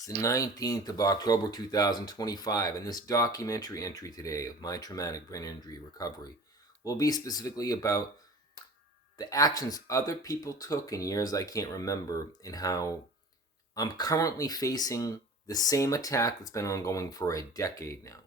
It's the 19th of October 2025, and this documentary entry today of my traumatic brain injury recovery will be specifically about the actions other people took in years I can't remember and how I'm currently facing the same attack that's been ongoing for a decade now.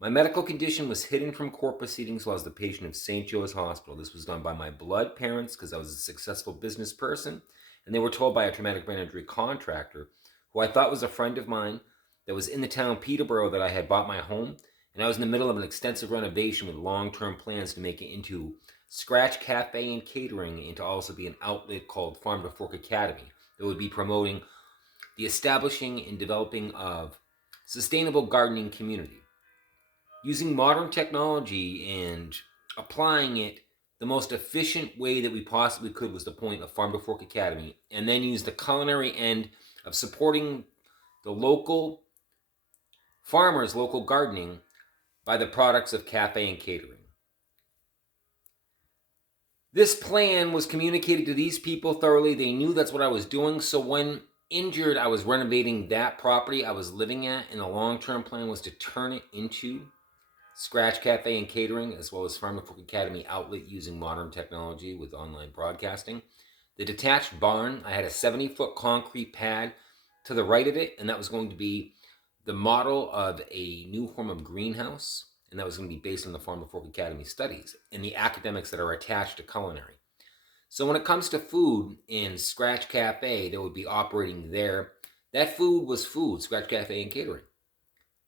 My medical condition was hidden from court proceedings while I was the patient of St. Joe's Hospital. This was done by my blood parents because I was a successful business person, and they were told by a traumatic brain injury contractor who I thought was a friend of mine that was in the town Peterborough that I had bought my home, and I was in the middle of an extensive renovation with long-term plans to make it into Scratch Cafe and Catering and to also be an outlet called Farm to Fork Academy that would be promoting the establishing and developing of sustainable gardening community. Using modern technology and applying it the most efficient way that we possibly could was the point of Farm to Fork Academy, and then use the culinary end of supporting the local farmers, local gardening, by the products of cafe and catering. This plan was communicated to these people thoroughly. They knew that's what I was doing, so when injured, I was renovating that property I was living at, and the long-term plan was to turn it into Scratch Cafe and Catering, as well as Farm to Fork Academy outlet using modern technology with online broadcasting. The detached barn, I had a 70-foot concrete pad to the right of it, and that was going to be the model of a new form of greenhouse, and that was going to be based on the Farm to Fork Academy studies and the academics that are attached to culinary. So when it comes to food in Scratch Cafe that would be operating there, that food was food, Scratch Cafe and Catering.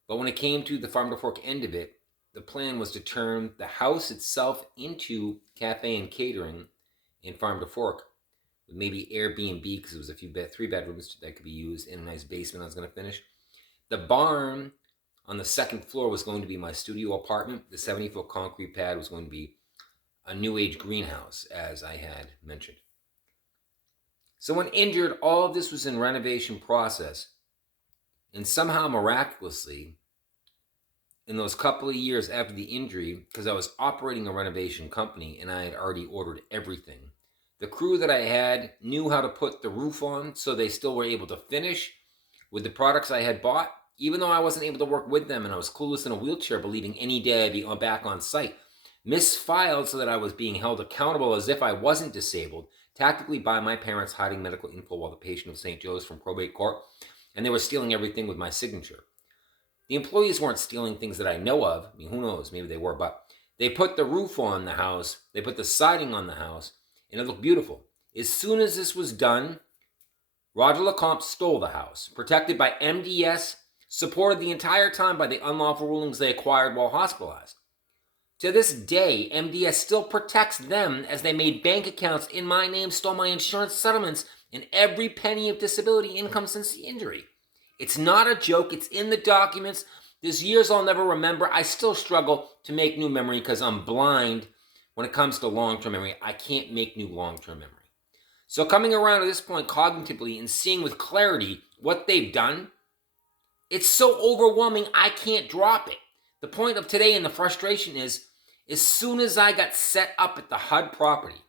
But when it came to the Farm to Fork end of it, the plan was to turn the house itself into cafe and catering in Farm to Fork, with maybe Airbnb because it was a few 3 bedrooms that could be used in a nice basement I was going to finish. The barn on the second floor was going to be my studio apartment. The 70-foot concrete pad was going to be a new age greenhouse, as I had mentioned. So when injured, all of this was in renovation process, and somehow miraculously, in those couple of years after the injury, because I was operating a renovation company and I had already ordered everything, the crew that I had knew how to put the roof on, so they still were able to finish with the products I had bought, even though I wasn't able to work with them and I was clueless in a wheelchair, believing any day I'd be back on site. Misfiled so that I was being held accountable as if I wasn't disabled, tactically by my parents hiding medical info while the patient of St. Joe's from probate court, and they were stealing everything with my signature. The employees weren't stealing things that I know of. I mean, who knows? Maybe they were, but they put the roof on the house, they put the siding on the house, and it looked beautiful. As soon as this was done, Roger Lecomte stole the house, protected by MDS, supported the entire time by the unlawful rulings they acquired while hospitalized. To this day, MDS still protects them as they made bank accounts in my name, stole my insurance settlements, and every penny of disability income since the injury. It's not a joke. It's in the documents. There's years I'll never remember. I still struggle to make new memory because I'm blind when it comes to long-term memory. I can't make new long-term memory. So coming around to this point cognitively and seeing with clarity what they've done, it's so overwhelming I can't drop it. The point of today and the frustration is, as soon as I got set up at the HUD property,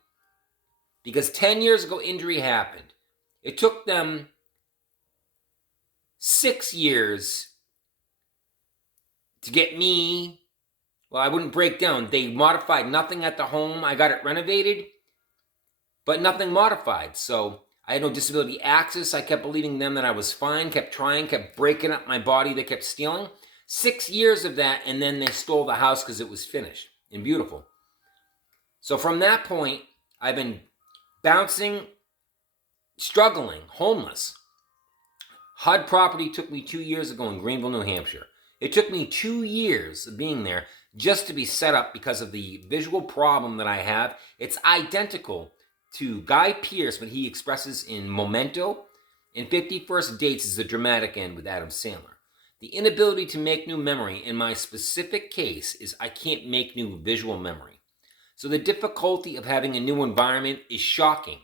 because 10 years ago injury happened, it took them 6 years to get me, well, I wouldn't break down. They modified nothing at the home. I got it renovated, but nothing modified. So I had no disability access. I kept believing them that I was fine, kept trying, kept breaking up my body. They kept stealing. 6 years of that, and then they stole the house because it was finished and beautiful. So from that point, I've been bouncing, struggling, homeless. HUD property took me 2 years ago in Greenville, New Hampshire. It took me 2 years of being there just to be set up because of the visual problem that I have. It's identical to Guy Pearce when he expresses in Memento, and 51st Dates is the dramatic end with Adam Sandler. The inability to make new memory in my specific case is I can't make new visual memory. So the difficulty of having a new environment is shocking.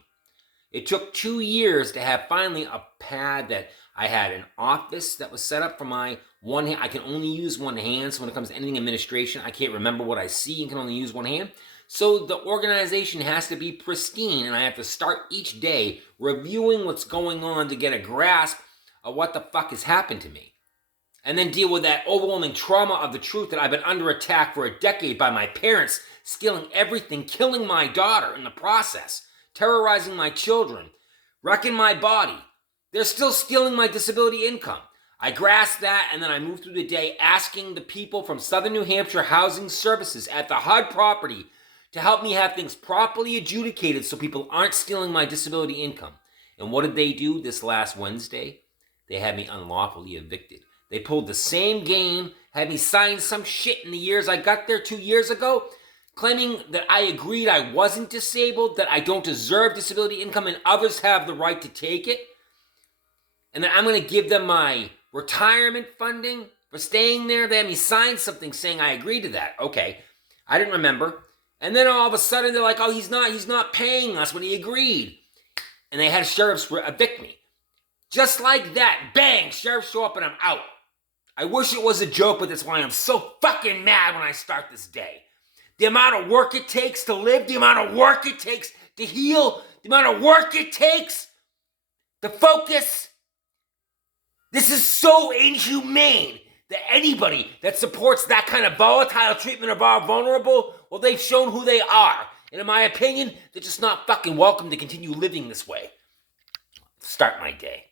It took 2 years to have finally a pad that I had an office that was set up for my one hand. I can only use one hand, so when it comes to anything administration, I can't remember what I see and can only use one hand. So the organization has to be pristine, and I have to start each day reviewing what's going on to get a grasp of what the fuck has happened to me. And then deal with that overwhelming trauma of the truth that I've been under attack for a decade by my parents, stealing everything, killing my daughter in the process, terrorizing my children, wrecking my body. They're still stealing my disability income. I grasped that, and then I moved through the day asking the people from Southern New Hampshire Housing Services at the HUD property to help me have things properly adjudicated so people aren't stealing my disability income. And what did they do this last Wednesday? They had me unlawfully evicted. They pulled the same game, had me sign some shit in the years I got there 2 years ago, claiming that I agreed I wasn't disabled, that I don't deserve disability income, and others have the right to take it. And that I'm going to give them my retirement funding for staying there. They had me sign something saying I agreed to that. Okay, I didn't remember. And then all of a sudden they're like, oh, he's not paying us when he agreed. And they had sheriffs evict me. Just like that, bang, sheriffs show up and I'm out. I wish it was a joke, but that's why I'm so fucking mad when I start this day. The amount of work it takes to live, the amount of work it takes to heal, the amount of work it takes to focus. This is so inhumane that anybody that supports that kind of volatile treatment of our vulnerable, well, they've shown who they are. And in my opinion, they're just not fucking welcome to continue living this way. Start my day.